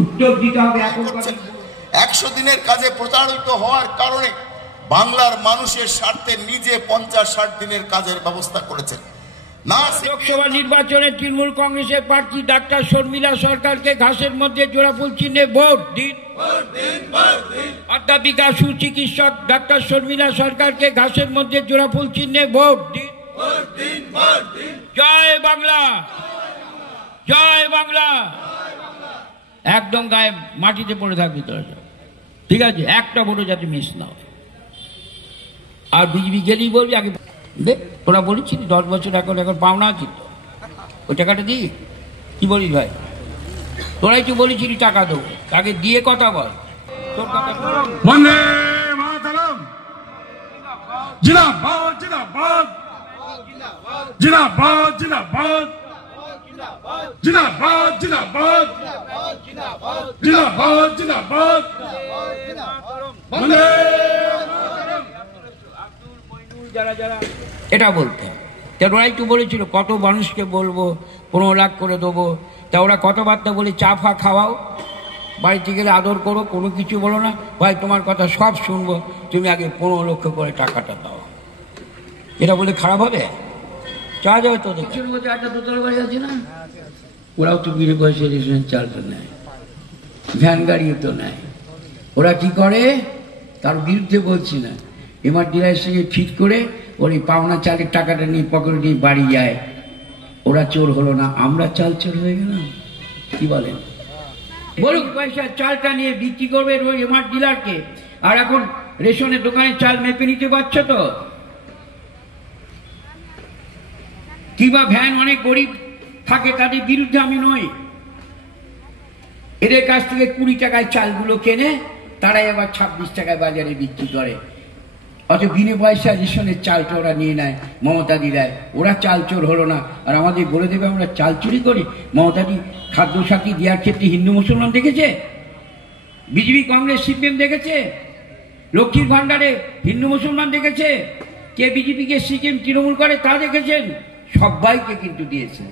উত্তর দিতে হবে। এখন 100 দিনের কাজে প্রতারিত হওয়ার কারণে বাংলার মানুষের স্বার্থে নিজে 50-60 দিনের কাজের ব্যবস্থা করেছেন। না, লোকসভা নির্বাচনে তৃণমূল কংগ্রেসের প্রার্থী ডাক্তার শর্মিলা সরকারকে ঘাসের মধ্যে জোড়াফুল চিহ্নে ভোট দিন। অধ্যাপিকা সুচিকিৎসক ডাক্তার শর্মিলা সরকারকে ঘাসের মধ্যে জোড়াফুল চিহ্নে ভোট দিন। জয় বাংলা, জয় বাংলা। একদম গায়ে মাটিতে পড়ে থাকবি তোরা, ঠিক আছে? একটা ভোটও যাতে মিস না হয়। আর বিজেপি গেলেই বলবি আগে ওরা বলেছিলি 10 বছর এখন পাওনা আছে তো, ওই টাকাটা দিই। কি বলিস ভাই? তোরাই তো বলেছিলি টাকা দেবো, আগে দিয়ে কথা বল। তোর কথা বন্দে মাতরম, জিন্দাবাদ জিন্দাবাদ জিন্দাবাদ জিন্দাবাদ জিন্দাবাদ জিন্দাবাদ জিন্দাবাদ জিন্দাবাদ বন্দে এটা বলতে। ওরাই তো বলেছিল কত মানুষকে বলবো, 15 লাখ করে দেবো। তা ওরা কথাবার্তা বলে চা ফা খাওয়াও, বাড়িতে গেলে আদর করো, কোনো কিছু বলো না। ভাই তোমার কথা সব শুনবো, তুমি আগে 15 লক্ষ করে টাকাটা দাও। এটা বলে খারাপ হবে? চা যাবে তো মধ্যে একটা দোতলা বাড়ি আছে না, ওরাও তো বিড়ে পয়সা রেশন চালটা নেয়, ভ্যান গাড়িও তো নেয়। ওরা কি করে, তার বিরুদ্ধে বলছি না, এমআর ডিলারের সঙ্গে ফিট করে ওর এই পাওনা চালের টাকাটা নিয়ে পকেটে নিয়ে বাড়ি যায়। ওরা চোর হলো না, আমরা চাল চোর হয়ে গেলাম। কি বলেন? বলুন, পয়সা চালটা নিয়ে বিক্রি করবে ওই এমআর ডিলারকে, আর এখন রেশনের দোকানে চাল মেপে নিতে পারছো তো? কিংবা ভ্যান অনেক গরিব থাকে, তাদের বিরুদ্ধে আমি নই। এদের কাছ থেকে 20 টাকায় চালগুলো কেনে, তারাই আবার 26 টাকায় বাজারে বিক্রি করে। অত বিনে পয়সা রেশনের চালটা ওরা নিয়ে নেয়, মমতাদি দেয়। ওরা চাল চোর হলো না, আর আমাদের বলে দেবে আমরা চাল চুরি করি। মমতাদি খাদ্য সাথী দেওয়ার ক্ষেত্রে হিন্দু মুসলমান দেখেছে? বিজেপি কংগ্রেস সিপিএম দেখেছে? লক্ষ্মীর ভান্ডারে হিন্দু মুসলমান দেখেছে? কে বিজেপিকে সিপিএম তৃণমূল করে তা দেখেছেন? সবাইকে কিন্তু দিয়েছে।